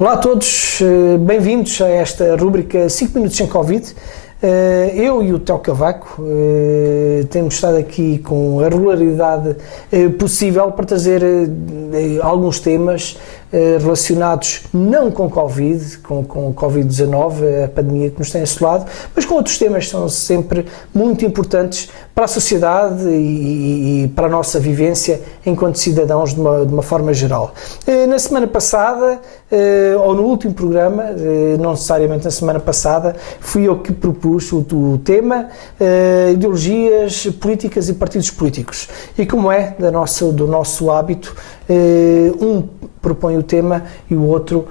Olá a todos, bem-vindos a esta rúbrica 5 minutos sem Covid. Eu e o Teo Cavaco temos estado aqui com a regularidade possível para trazer alguns temas relacionados não com Covid, com Covid-19, a pandemia que nos tem assolado, mas com outros temas que são sempre muito importantes para a sociedade e para a nossa vivência enquanto cidadãos de uma forma geral. Na semana passada, ou no último programa, não necessariamente na semana passada, fui eu que propus o tema ideologias políticas e partidos políticos. E como é do nosso hábito, um propõe o tema e o outro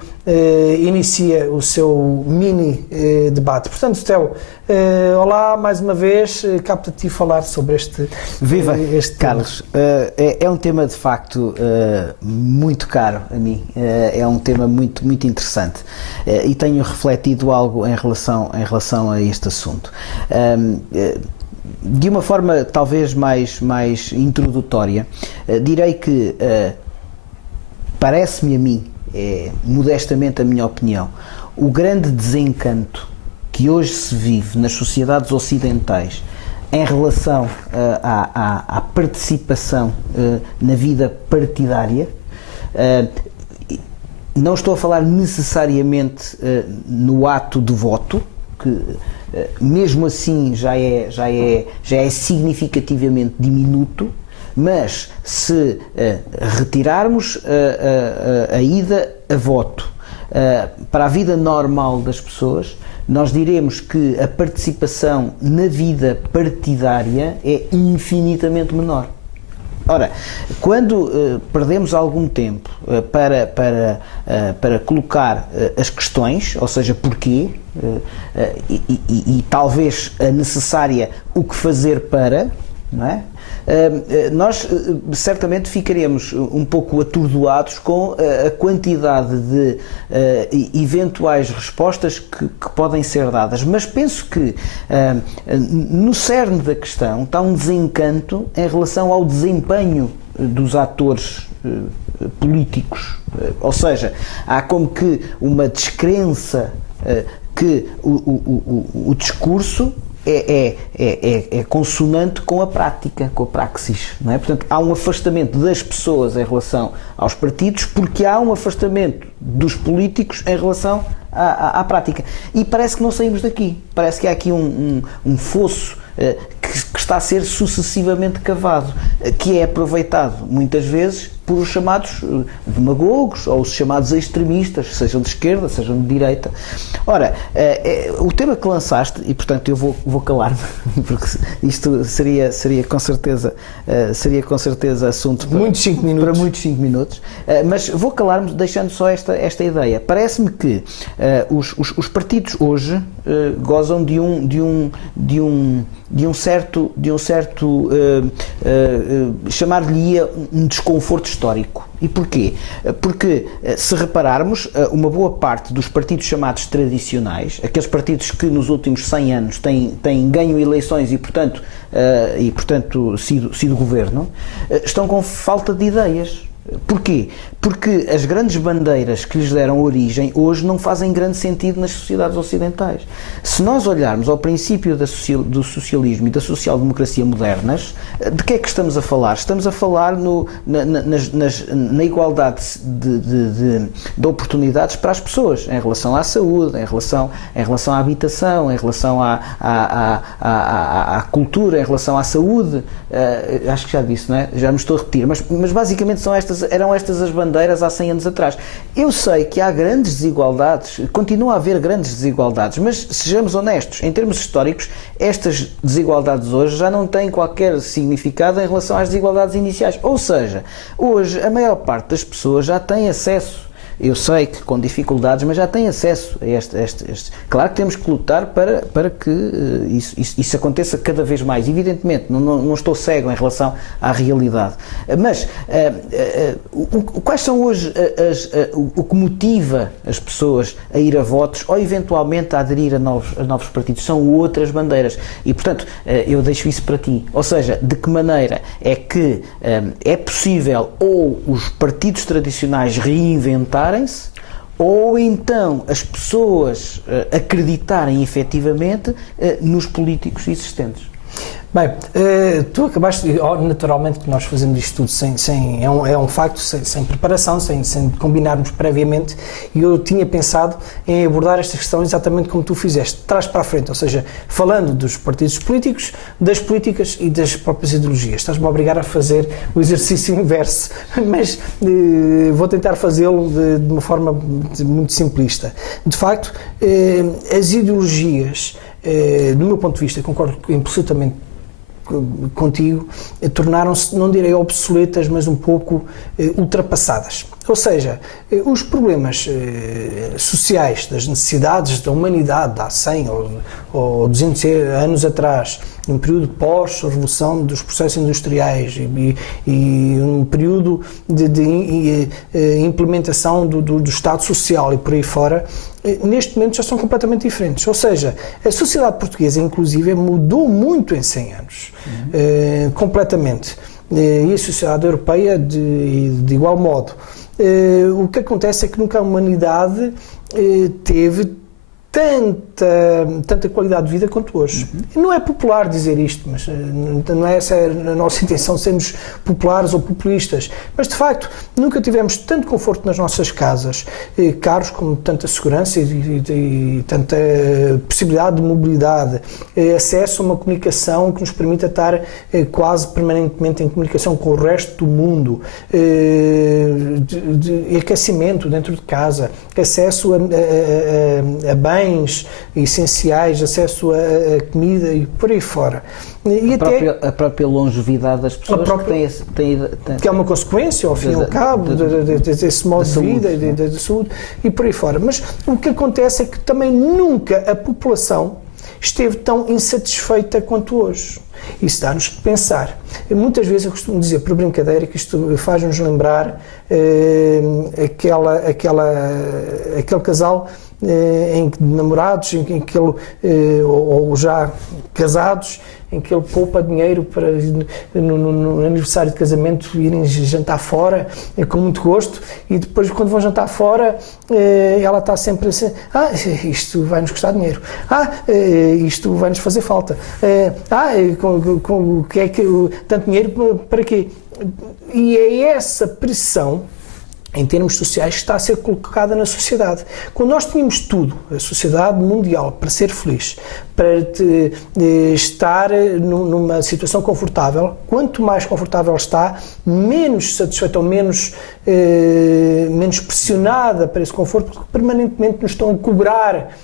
inicia o seu mini debate. Portanto, Teo, olá mais uma vez, capta de ti falar sobre este Carlos, é um tema de facto muito caro a mim, é um tema muito interessante e tenho refletido algo em relação a este assunto. De uma forma talvez mais introdutória, direi que parece-me a mim, modestamente a minha opinião, o grande desencanto que hoje se vive nas sociedades ocidentais em relação à participação na vida partidária. Não estou a falar necessariamente no ato de voto, que mesmo assim já é significativamente diminuto, mas se retirarmos a ida a voto para a vida normal das pessoas, nós diremos que a participação na vida partidária é infinitamente menor. Ora, quando perdemos algum tempo para colocar as questões, ou seja, porquê, e talvez a necessária o que fazer para, não é? Nós certamente ficaremos um pouco atordoados com a quantidade de eventuais respostas que podem ser dadas, mas penso que no cerne da questão está um desencanto em relação ao desempenho dos atores políticos, ou seja, há como que uma descrença que o discurso é consonante com a prática, com a praxis, não é? Portanto, há um afastamento das pessoas em relação aos partidos porque há um afastamento dos políticos em relação à prática. E parece que não saímos daqui. Parece que há aqui um fosso que está a ser sucessivamente cavado, que é aproveitado muitas vezes por os chamados demagogos ou os chamados extremistas, sejam de esquerda, sejam de direita. Ora, o tema que lançaste, e portanto eu vou calar-me, porque isto seria com certeza assunto para muitos 5 minutos, mas vou calar-me deixando só esta ideia. Parece-me que os partidos hoje gozam de um certo chamar-lhe-ia um desconforto histórico. E porquê? Porque, se repararmos, uma boa parte dos partidos chamados tradicionais, aqueles partidos que nos últimos 100 anos têm ganho eleições e portanto sido governo, estão com falta de ideias. Porquê? Porque as grandes bandeiras que lhes deram origem hoje não fazem grande sentido nas sociedades ocidentais. Se nós olharmos ao princípio do socialismo e da social-democracia modernas, de que é que estamos a falar? Estamos a falar na igualdade de oportunidades para as pessoas, em relação à saúde, em relação à habitação, em relação à cultura, em relação à saúde. Acho que já disse, não é? Já me estou a repetir, mas basicamente eram estas as bandeiras há 100 anos atrás. Eu sei que há grandes desigualdades, continua a haver grandes desigualdades, mas sejamos honestos, em termos históricos, estas desigualdades hoje já não têm qualquer significado em relação às desigualdades iniciais. Ou seja, hoje a maior parte das pessoas já tem acesso. Eu sei que com dificuldades, mas já tem acesso a este. Claro que temos que lutar para que isso aconteça cada vez mais. Evidentemente, não estou cego em relação à realidade. Mas quais são hoje o que motiva as pessoas a ir a votos ou eventualmente a aderir a novos partidos? São outras bandeiras. E, portanto, eu deixo isso para ti. Ou seja, de que maneira é que é possível ou os partidos tradicionais reinventarem-se ou então as pessoas acreditarem efetivamente nos políticos existentes. Bem, tu acabaste, naturalmente que nós fazemos isto tudo é um facto, sem preparação, sem combinarmos previamente, e eu tinha pensado em abordar esta questão exatamente como tu fizeste, de trás para a frente, ou seja, falando dos partidos políticos, das políticas e das próprias ideologias. Estás-me a obrigar a fazer o exercício inverso, mas vou tentar fazê-lo de uma forma muito simplista. De facto, as ideologias, do meu ponto de vista, concordo absolutamente contigo, tornaram-se, não direi obsoletas, mas um pouco ultrapassadas. Ou seja, os problemas sociais, das necessidades da humanidade há 100 ou 200 anos atrás, num período pós-revolução dos processos industriais e um período de implementação do Estado Social e por aí fora, neste momento já são completamente diferentes. Ou seja, a sociedade portuguesa, inclusive, mudou muito em 100 anos. Completamente. E a sociedade europeia de igual modo. O que acontece é que nunca a humanidade teve tanta qualidade de vida quanto hoje. Não é popular dizer isto, mas não é essa a nossa intenção, sermos populares ou populistas, mas de facto nunca tivemos tanto conforto nas nossas casas, carros com tanta segurança e tanta possibilidade de mobilidade, acesso a uma comunicação que nos permita estar quase permanentemente em comunicação com o resto do mundo, de aquecimento dentro de casa, acesso a bens essenciais, acesso a comida e por aí fora. E a própria longevidade das pessoas que é uma consequência, ao fim e ao cabo, desse modo de vida e da saúde e por aí fora. Mas o que acontece é que também nunca a população esteve tão insatisfeita quanto hoje. Isso dá-nos que pensar. Muitas vezes eu costumo dizer, por brincadeira, que isto faz-nos lembrar aquele casal namorados, em que ele, ou já casados, em que ele poupa dinheiro para no aniversário de casamento irem jantar fora, com muito gosto, e depois quando vão jantar fora ela está sempre assim, isto vai-nos custar dinheiro, isto vai-nos fazer falta, que é que tanto dinheiro para quê? E é essa pressão em termos sociais, que está a ser colocada na sociedade. Quando nós tínhamos tudo, a sociedade mundial, para ser feliz, para estar numa situação confortável, quanto mais confortável está, menos satisfeita ou menos pressionada para esse conforto, porque permanentemente nos estão a cobrar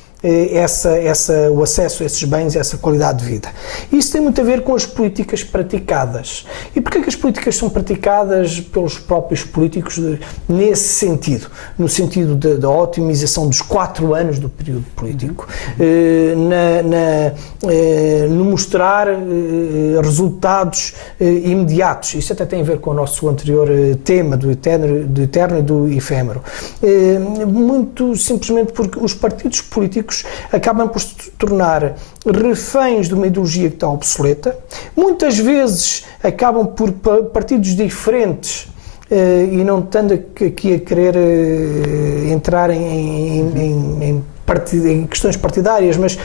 o acesso a esses bens, essa qualidade de vida. Isso tem muito a ver com as políticas praticadas. E porquê que as políticas são praticadas pelos próprios políticos nesse sentido? No sentido da otimização dos 4 anos do período político, no mostrar resultados imediatos. Isso até tem a ver com o nosso anterior tema do eterno e do efêmero. Muito simplesmente porque os partidos políticos acabam por se tornar reféns de uma ideologia que está obsoleta, muitas vezes acabam por partidos diferentes, e não estando aqui a querer entrar em questões partidárias, mas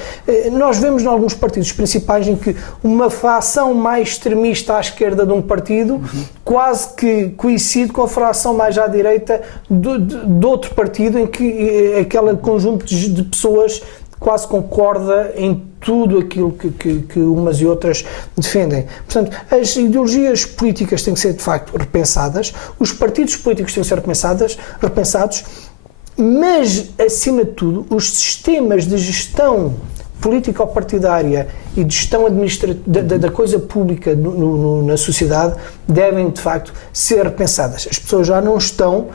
nós vemos em alguns partidos principais em que uma fação mais extremista à esquerda de um partido quase que coincide com a fração mais à direita de outro partido, em que aquele conjunto de pessoas quase concorda em tudo aquilo que umas e outras defendem. Portanto, as ideologias políticas têm que ser de facto repensadas, os partidos políticos têm que ser repensados, mas, acima de tudo, os sistemas de gestão político-partidária e de gestão da coisa pública na sociedade devem, de facto, ser repensadas. As pessoas já não estão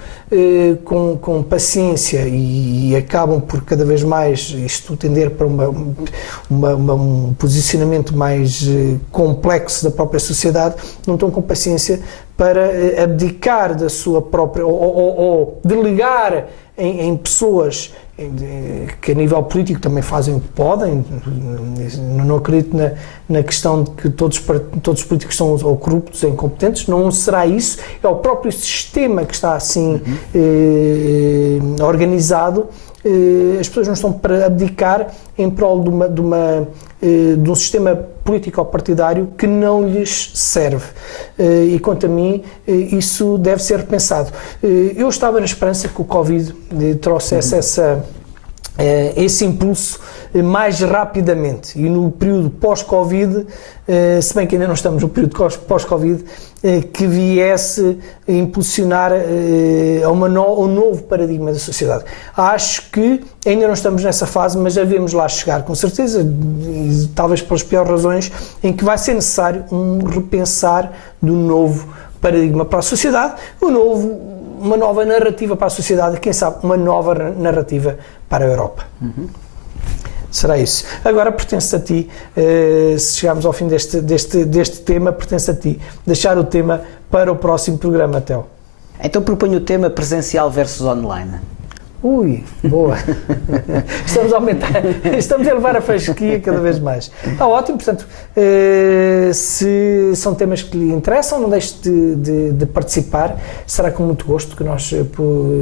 com paciência e acabam por cada vez mais isto tender para um posicionamento mais complexo da própria sociedade, não estão com paciência para abdicar da sua própria, ou delegar em pessoas que a nível político também fazem o que podem. Não acredito na questão de que todos os políticos são ou corruptos ou incompetentes. Não será isso. É o próprio sistema que está assim organizado. As pessoas não estão para abdicar em prol de um sistema político-partidário que não lhes serve. E quanto a mim, isso deve ser repensado. Eu estava na esperança que o Covid trouxesse esse impulso mais rapidamente, e no período pós-Covid, se bem que ainda não estamos no período pós-Covid, que viesse a impulsionar um novo paradigma da sociedade. Acho que ainda não estamos nessa fase, mas devemos lá chegar, com certeza, e talvez pelas piores razões, em que vai ser necessário um repensar do novo paradigma para a sociedade, uma nova narrativa para a sociedade, quem sabe uma nova narrativa para a Europa. Será isso. Agora pertence a ti, se chegarmos ao fim deste tema, pertence a ti deixar o tema para o próximo programa, Theo. Então proponho o tema presencial versus online. Ui, boa. Estamos a aumentar, estamos a levar a fasquia cada vez mais. Está ótimo, portanto, se são temas que lhe interessam, não deixe de participar. Será com muito gosto que nós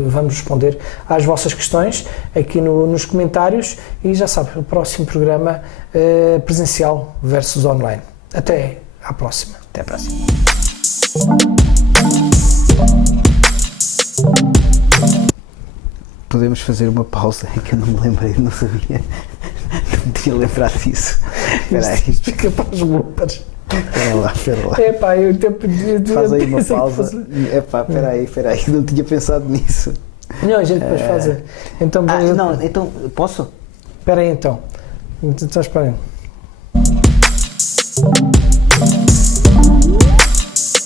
vamos responder às vossas questões aqui nos comentários. E já sabe, o próximo programa presencial versus online. Até à próxima. Até à próxima. Podemos fazer uma pausa, é que eu não me lembrei, não sabia, não tinha lembrado disso. Espera aí. Isto fica para os bloopers. Espera lá. É pá, eu faz aí uma pausa. É pá, espera aí, não tinha pensado nisso. Não, a gente depois faz. Então, não, então, posso? Espera aí então. Então, espera aí.